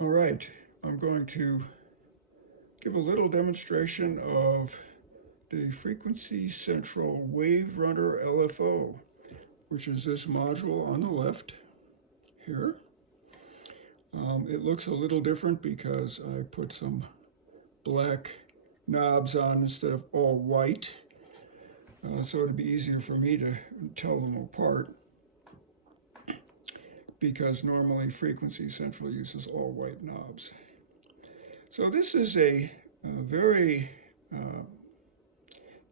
All right, I'm going to give a little demonstration of the Frequency Central Wave Runner LFO, which is this module on the left here. It looks a little different because I put some black knobs on instead of all white, so it'd be easier for me to tell them apart, because normally Frequency Central uses all white knobs. So this is a very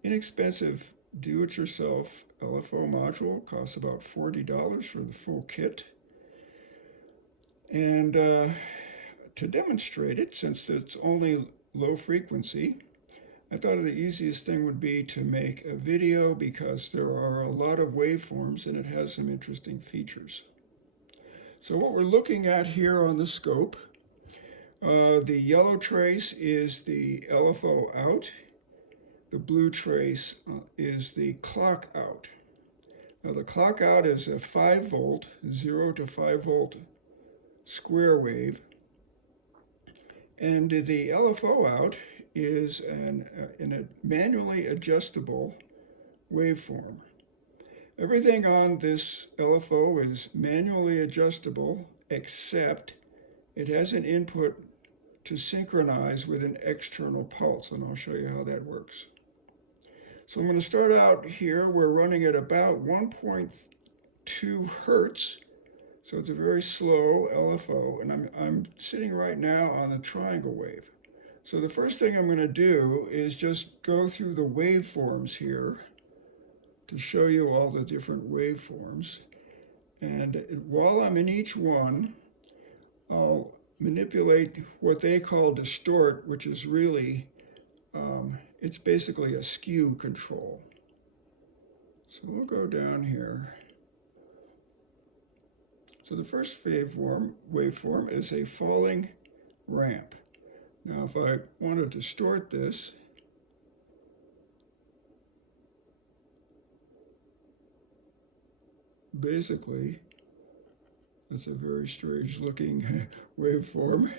inexpensive do-it-yourself LFO module. It costs about $40 for the full kit. And to demonstrate it, since it's only low frequency, I thought the easiest thing would be to make a video, because there are a lot of waveforms and it has some interesting features. So what we're looking at here on the scope, the yellow trace is the LFO out. The blue trace is the clock out. Now the clock out is a 5 volt, 0 to 5 volt square wave. And the LFO out is a manually adjustable waveform. Everything on this LFO is manually adjustable, except it has an input to synchronize with an external pulse, and I'll show you how that works. So I'm going to start out here. We're running at about 1.2 hertz, so it's a very slow LFO, and I'm sitting right now on the triangle wave. So the first thing I'm going to do is just go through the waveforms here to show you all the different waveforms. And while I'm in each one, I'll manipulate what they call distort, which is really, it's basically a skew control. So we'll go down here. So the first waveform is a falling ramp. Now if I want to distort this, basically, that's a very strange looking waveform.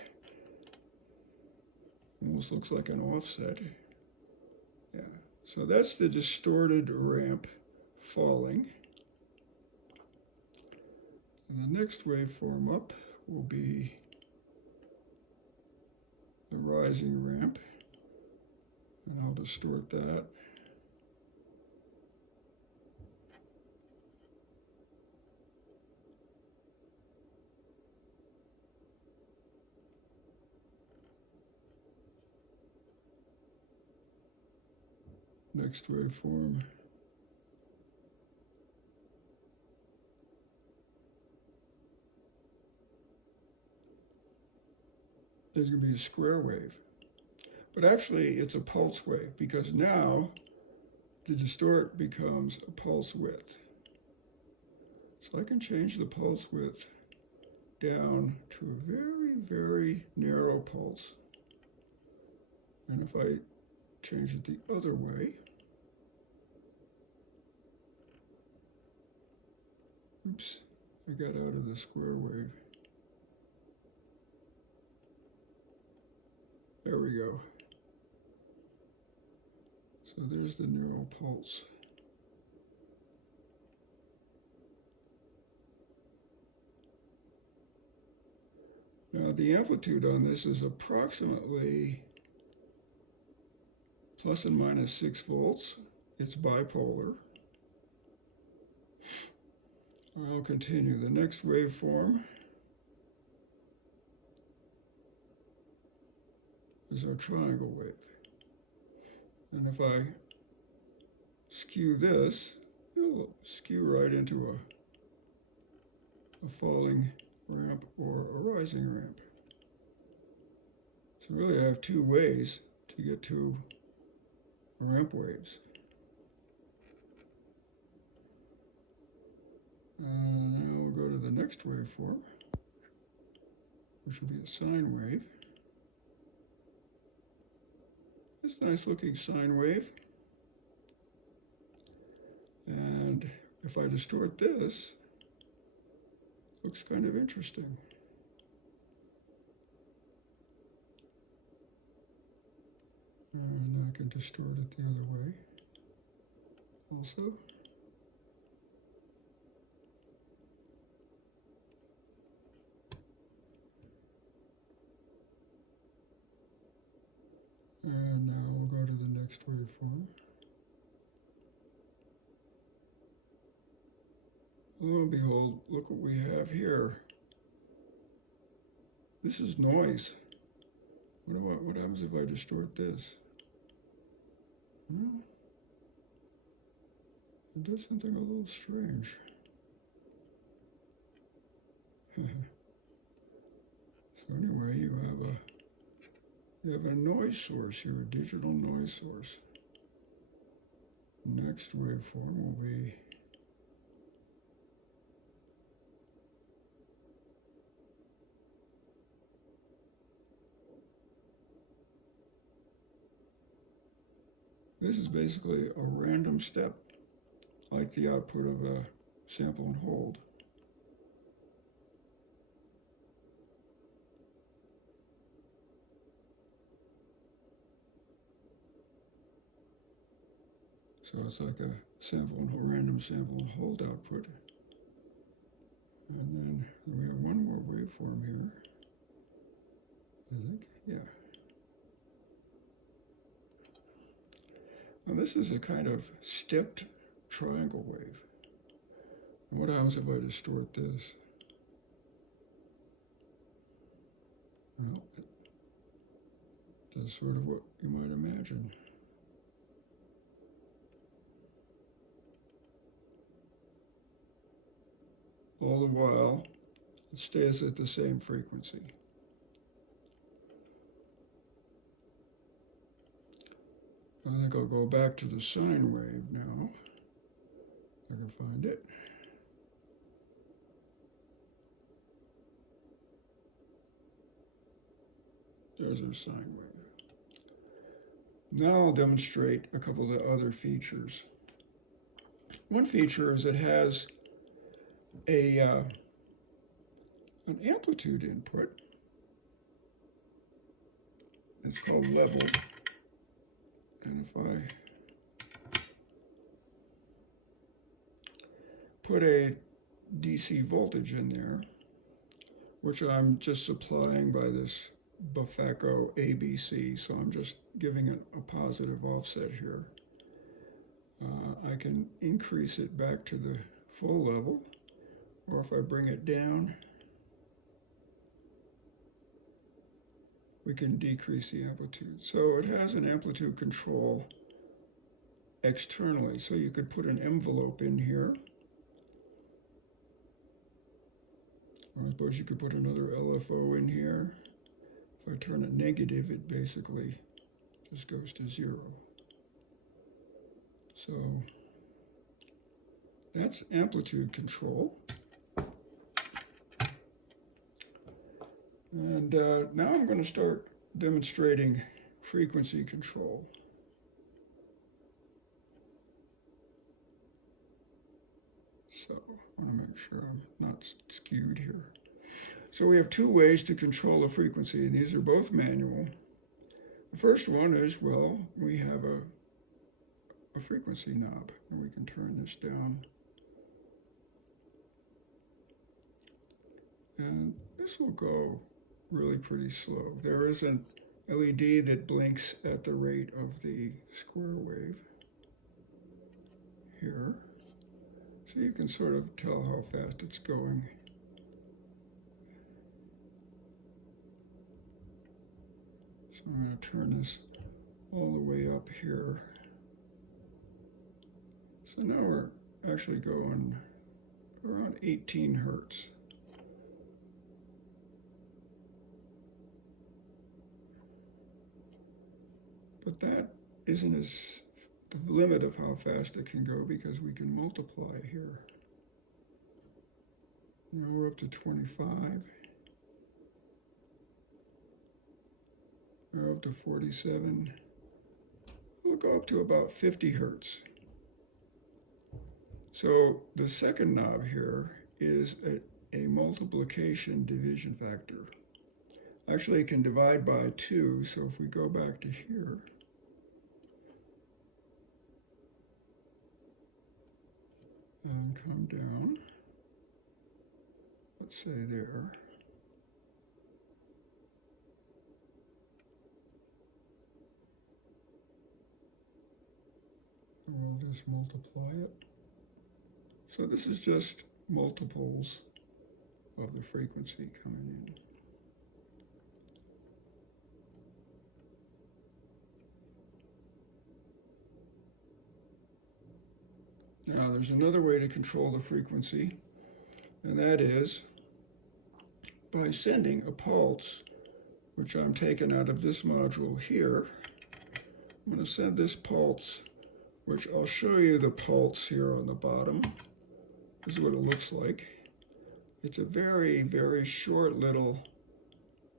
Almost looks like an offset. Yeah, so that's the distorted ramp falling. And the next waveform up will be the rising ramp, and I'll distort that. Next waveform. There's going to be a square wave. But actually, it's a pulse wave, because now the distort becomes a pulse width. So I can change the pulse width down to a very, very narrow pulse. And if I change it the other way, oops, I got out of the square wave. There we go. So there's the neural pulse. Now the amplitude on this is approximately plus and minus 6 volts. It's bipolar. I'll continue. The next waveform is our triangle wave. And if I skew this, it'll skew right into a falling ramp or a rising ramp. So really I have two ways to get to ramp waves. Now we'll go to the next waveform, which will be a sine wave. This nice looking sine wave. And if I distort this, it looks kind of interesting. And I can distort it the other way also. And now we'll go to the next waveform. Lo and behold, look what we have here. This is noise. What happens if I distort this? Well, it does something a little strange. So anyway, you have a noise source here, a digital noise source. The next waveform will be this is basically a random step, like the output of a sample and hold. So it's like a random sample and hold output. And then we have one more waveform here, I think, yeah. Now this is a kind of stepped triangle wave. And what happens if I distort this? Well, it does sort of what you might imagine. All the while, it stays at the same frequency. I think I'll go back to the sine wave now. If I can find it. There's our sine wave. Now I'll demonstrate a couple of other features. One feature is it has an amplitude input. It's called level. And if I put a DC voltage in there, which I'm just supplying by this Buffeco ABC, so I'm just giving it a positive offset here. I can increase it back to the full level, or if I bring it down, we can decrease the amplitude. So it has an amplitude control externally. So you could put an envelope in here. Or I suppose you could put another LFO in here. If I turn it negative, it basically just goes to 0. So that's amplitude control. And now I'm going to start demonstrating frequency control. So I want to make sure I'm not skewed here. So we have two ways to control the frequency, and these are both manual. The first one is, well, we have a frequency knob, and we can turn this down. And this will go really pretty slow. There is an LED that blinks at the rate of the square wave here. So you can sort of tell how fast it's going. So I'm going to turn this all the way up here. So now we're actually going around 18 hertz. But that isn't the limit of how fast it can go, because we can multiply here. Now we're up to 25. We're up to 47. We'll go up to about 50 hertz. So the second knob here is a multiplication division factor. Actually, it can divide by 2, so if we go back to here, and come down, let's say there. We'll just multiply it. So this is just multiples of the frequency coming in. Now there's another way to control the frequency, and that is by sending a pulse, which I'm taking out of this module here. I'm going to send this pulse, which I'll show you the pulse here on the bottom. This is what it looks like. It's a very, very short little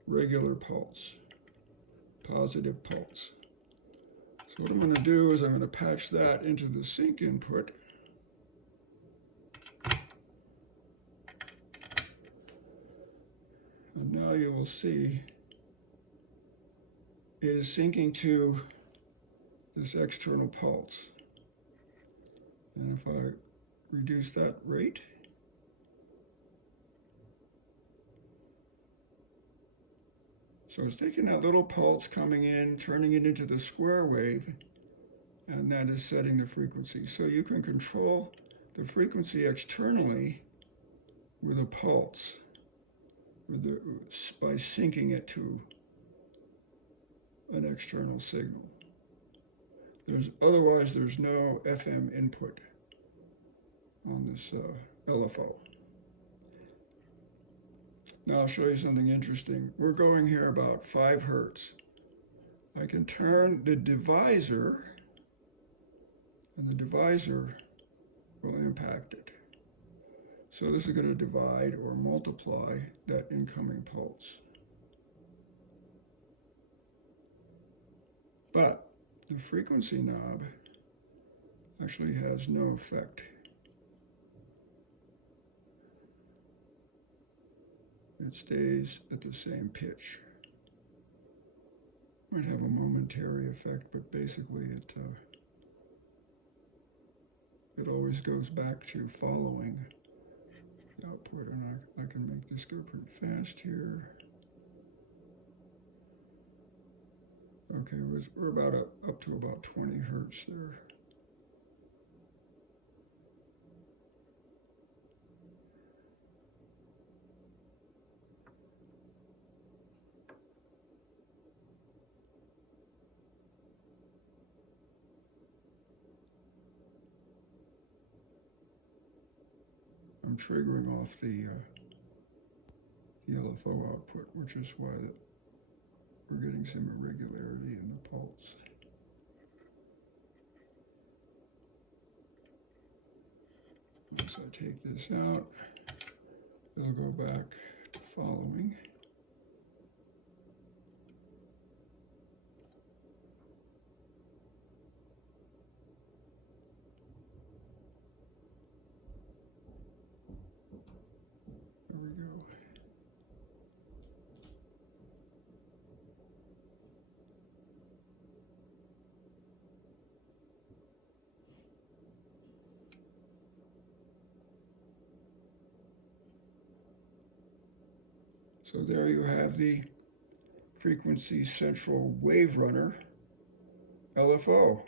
regular pulse, positive pulse. So what I'm going to do is I'm going to patch that into the sync input. And now you will see it is syncing to this external pulse. And if I reduce that rate, so it's taking that little pulse coming in, turning it into the square wave, and that is setting the frequency. So you can control the frequency externally with a pulse, by syncing it to an external signal. Otherwise, there's no FM input on this LFO. Now I'll show you something interesting. We're going here about 5 hertz. I can turn the divisor, and the divisor will impact it. So this is going to divide or multiply that incoming pulse. But the frequency knob actually has no effect. It stays at the same pitch. Might have a momentary effect, but basically it always goes back to following the output. And I can make this go pretty fast here. Okay, we're about up to about 20 hertz there. I'm triggering off the LFO output, which is why we're getting some irregularity in the pulse. Once I take this out, it'll go back to following. There we go. So there you have the frequency central wave runner LFO.